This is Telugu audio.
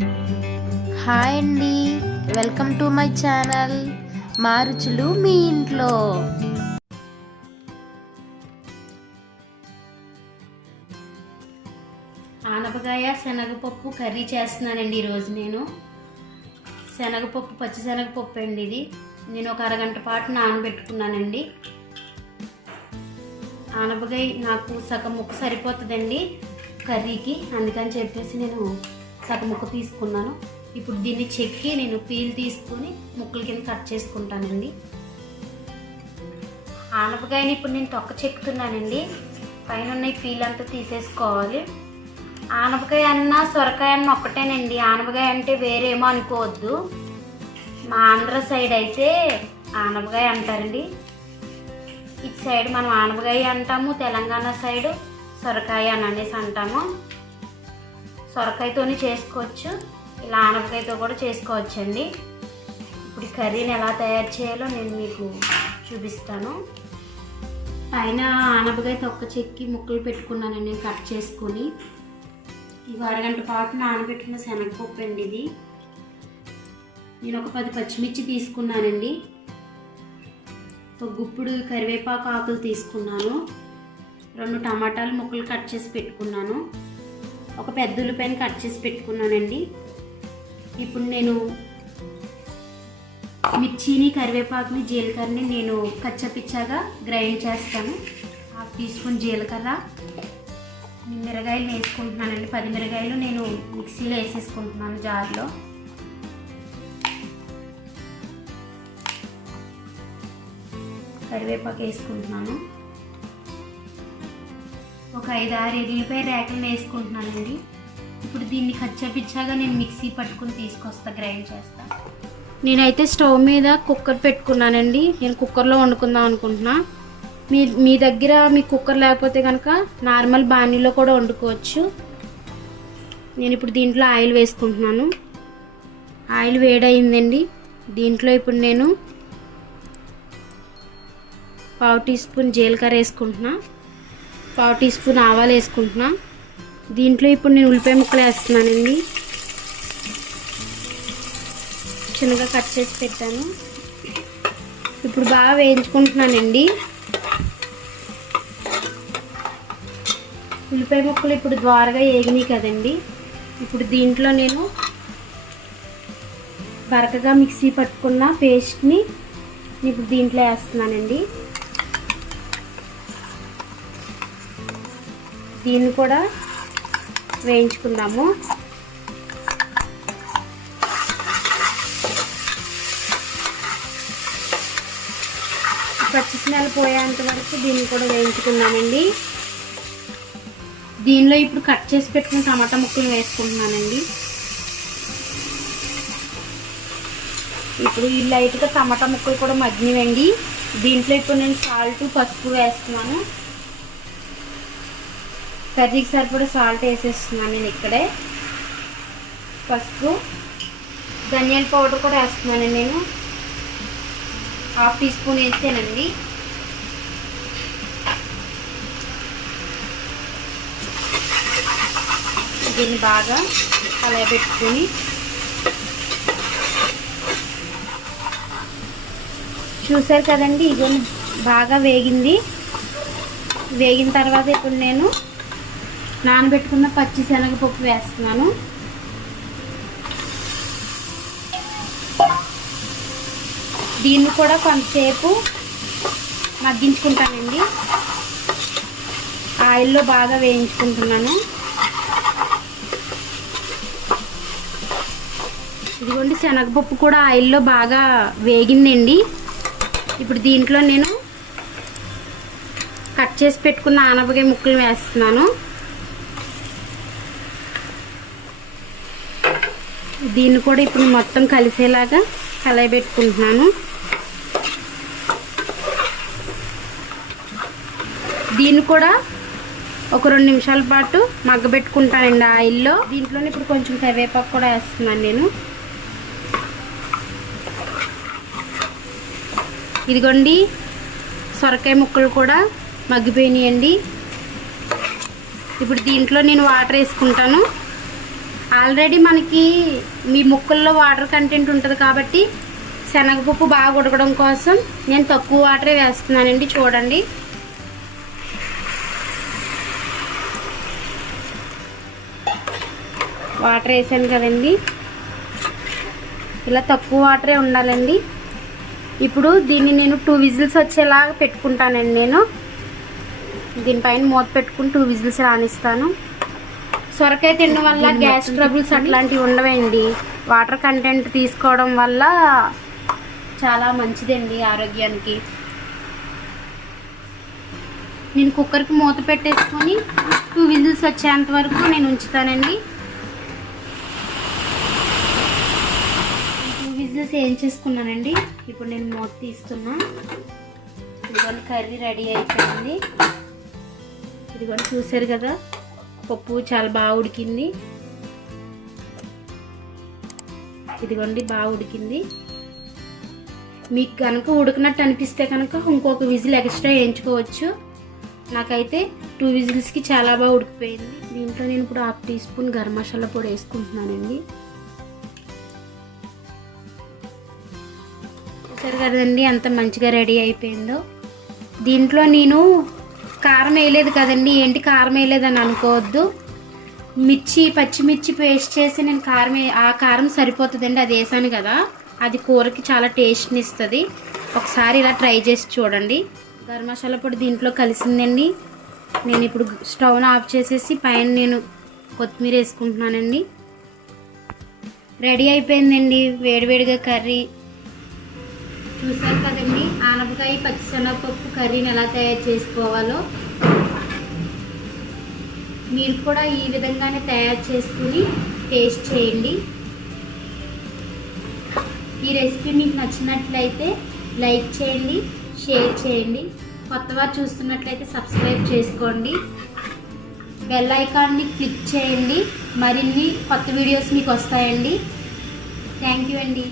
హాయ్ అండి. Welcome to my channel. మా రుచులు మీ ఇంట్లో. ఆనపకాయ శనగపప్పు కర్రీ చేస్తున్నానండి ఈరోజు నేను. శనగపప్పు పచ్చిశనగపప్పు అండి ఇది. నేను ఒక అరగంట పాటు నానబెట్టుకున్నానండి. ఆనపకాయ నాకు సగం ముక్క సరిపోతుందండి కర్రీకి. అందుకని చెప్పేసి నేను సగం ముక్క తీసుకున్నాను. ఇప్పుడు దీన్ని చెక్కి నేను పీల్ తీసుకొని ముక్కల కింద కట్ చేసుకుంటానండి. ఆనపకాయని ఇప్పుడు నేను తొక్క చెక్కుతున్నానండి. పైన ఉన్న ఈ పీల్ అంతా తీసేసుకోవాలి. ఆనపకాయ అన్న సొరకాయ అన్న ఒక్కటేనండి. ఆనపకాయ అంటే వేరేమో అనుకోవద్దు. మా ఆంధ్ర సైడ్ అయితే ఆనపకాయ అంటారండి. ఇటు సైడ్ మనం ఆనపకాయ అంటాము తెలంగాణ సైడ్ సొరకాయ అని అనేసి అంటాము. సొరకాయతోనే చేసుకోవచ్చు. ఇలా ఆనపకాయతో కూడా చేసుకోవచ్చండి. ఇప్పుడు కర్రీని ఎలా తయారు చేయాలో నేను మీకు చూపిస్తాను. పైన ఆనపకాయ తొక్క చెక్కి ముక్కలు పెట్టుకున్నాను నేను కట్ చేసుకొని. ఇవి అరగంట పాటు నానబెట్టుకున్న శనగపప్పు అండి ఇది. నేను ఒక పది పచ్చిమిర్చి తీసుకున్నానండి. ఒక గుప్పుడు కరివేపాకు ఆకులు తీసుకున్నాను. రెండు టమాటాలు ముక్కలు కట్ చేసి పెట్టుకున్నాను. ఒక పెద్ద ఉల్లిపాయని కట్ చేసి పెట్టుకున్నానండి. ఇప్పుడు నేను మిర్చిని కరివేపాకుని జీలకర్రని నేను కచ్చపిచ్చాగా గ్రైండ్ చేస్తాను. హాఫ్ టీ స్పూన్ జీలకర్ర. మిరగాయలు వేసుకుంటున్నానండి. పది మిరగాయలు నేను మిక్సీలో వేసేసుకుంటున్నాను జార్లో. కరివేపాకు వేసుకుంటున్నాను. ఒక ఐదు ఆరు ఎల్లిపాయ రేకలను వేసుకుంటున్నానండి ఇప్పుడు దీన్ని కచ్చపిచ్చాగా నేను మిక్సీ పట్టుకుని తీసుకొస్తా గ్రైండ్ చేస్తా. నేనైతే స్టవ్ మీద కుక్కర్ పెట్టుకున్నానండి. నేను కుక్కర్లో వండుకుందాం అనుకుంటున్నా. మీ మీ దగ్గర మీ కుక్కర్ లేకపోతే కనుక నార్మల్ బాణీలో కూడా వండుకోవచ్చు. నేను ఇప్పుడు దీంట్లో ఆయిల్ వేసుకుంటున్నాను. ఆయిల్ వేడయిందండి. దీంట్లో ఇప్పుడు నేను పావు టీ స్పూన్ జీలకర్ర వేసుకుంటున్నా. పావు టీ స్పూన్ ఆవాలు వేసుకుంటున్నా. దీంట్లో ఇప్పుడు నేను ఉల్లిపాయ ముక్కలు వేస్తున్నానండి. చిన్నగా కట్ చేసి పెట్టాను. ఇప్పుడు బాగా వేయించుకుంటున్నానండి. ఉల్లిపాయ ముక్కలు ఇప్పుడు ద్వారగా వేగినాయి కదండి. ఇప్పుడు దీంట్లో నేను బరకగా మిక్సీ పట్టుకున్న పేస్ట్ని ఇప్పుడు దీంట్లో వేస్తున్నానండి. దీన్ని కూడా వేయించుకుందాము. పచ్చి స్మెల్ పోయేంత వరకు దీన్ని కూడా వేయించుకున్నామండి దీనిలో ఇప్పుడు కట్ చేసి పెట్టుకున్న టమాటా ముక్కలు వేసుకుంటున్నానండి. ఇప్పుడు ఈ లైట్గా టమాటా ముక్కలు కూడా మగ్గినవండి దీంట్లో ఇప్పుడు నేను సాల్ట్ పసుపు వేస్తున్నాను. కర్రీకి సరిపడా సాల్ట్ వేసేస్తున్నాను నేను ఇక్కడే. పసుపు ధనియాల పౌడర్ కూడా వేస్తున్నాను నేను. హాఫ్ టీ స్పూన్ వేసానండి. దీన్ని బాగా కలయబెట్టుకుని చూసారు కదండి ఇది బాగా వేగింది. వేగిన తర్వాత ఇప్పుడు నేను నానబెట్టుకున్న పచ్చి శనగపప్పు వేస్తున్నాను. దీన్ని కూడా కొంతసేపు మగ్గించుకుంటానండి. ఆయిల్లో బాగా వేయించుకుంటున్నాను. ఇదిగోండి శనగపప్పు కూడా ఆయిల్లో బాగా వేగిందండి. ఇప్పుడు దీంట్లో నేను కట్ చేసి పెట్టుకున్న ఆనపకాయ ముక్కలు వేస్తున్నాను. దీన్ని కూడా ఇప్పుడు మొత్తం కలిసేలాగా కలయబెట్టుకుంటున్నాను దీన్ని కూడా ఒక రెండు నిమిషాల పాటు మగ్గబెట్టుకుంటానండి ఆయిల్లో. దీంట్లోనే ఇప్పుడు కొంచెం కరివేపాకు కూడా వేస్తున్నాను నేను. ఇదిగోండి సొరకాయ ముక్కలు కూడా మగ్గిపోయినాయండి. ఇప్పుడు దీంట్లో నేను వాటర్ వేసుకుంటాను. ఆల్రెడీ మనకి మీ ముక్కల్లో వాటర్ కంటెంట్ ఉంటుంది కాబట్టి శనగపప్పు బాగా ఉడకడం కోసం నేను తక్కువ వాటరే వేస్తున్నానండి చూడండి. వాటర్ వేసాను కదండి. ఇలా తక్కువ వాటరే ఉండాలండి. ఇప్పుడు దీన్ని నేను టూ విజిల్స్ వచ్చేలాగా పెట్టుకుంటానండి నేను. దీనిపైన మూత పెట్టుకుని టూ విజిల్స్ రాణిస్తాను సొరకాయ తినడం వల్ల గ్యాస్ ట్రబుల్స్ అట్లాంటివి ఉండవండి. వాటర్ కంటెంట్ తీసుకోవడం వల్ల చాలా మంచిదండి ఆరోగ్యానికి. నేను కుక్కర్కి మూత పెట్టేసుకొని టూ విజిల్స్ వచ్చేంత వరకు నేను ఉంచుతానండి. టూ విజిల్స్ ఏం చేసుకున్నానండి? ఇప్పుడు నేను మూత తీస్తున్నా. ఇదిగోండి కర్రీ రెడీ అయిపోయింది. ఇదిగోండి చూసారు కదా? పప్పు చాలా బాగా ఉడికింది. ఇదిగోండి బాగా ఉడికింది. మీకు కనుక ఉడికినట్టు అనిపిస్తే కనుక ఇంకొక విజిల్ ఎక్స్ట్రా వేయించుకోవచ్చు. నాకైతే టూ విజిల్స్కి చాలా బాగా ఉడికిపోయింది. దీంట్లో నేను ఇప్పుడు half teaspoon garam masala పొడి వేసుకుంటున్నానండి. చూసారు కదండి అంత మంచిగా రెడీ అయిపోయిందో. దీంట్లో నేను కారం వేయలేదు కదండి ఏంటి కారం వేయలేదని అనుకోవద్దు. మిర్చి పచ్చిమిర్చి పేస్ట్ చేసి నేను కారం ఆ కారం సరిపోతుందండి అది వేసాను కదా. అది కూరకి చాలా టేస్ట్ని ఇస్తుంది. ఒకసారి ఇలా ట్రై చేసి చూడండి. గరం మసాలా పొడి దీంట్లో కలిసిందండి. నేను ఇప్పుడు స్టవ్ను ఆఫ్ చేసేసి పైన నేను కొత్తిమీర వేసుకుంటున్నానండి. రెడీ అయిపోయిందండి వేడివేడిగా కర్రీ. చూసారు కదండి? ఆనపకాయ పచ్చిశనగపప్పు కర్రీని ఎలా తయారు చేసుకోవాలో మీరు కూడా ఈ విధంగానే తయారు చేసుకుని టేస్ట్ చేయండి. ఈ రెసిపీ మీకు నచ్చినట్లయితే లైక్ చేయండి షేర్ చేయండి. కొత్తవారు చూస్తున్నట్లయితే సబ్స్క్రైబ్ చేసుకోండి. బెల్ ఐకాన్ని క్లిక్ చేయండి. మరిన్ని కొత్త వీడియోస్ మీకు వస్తాయండి. థ్యాంక్ యూ అండి.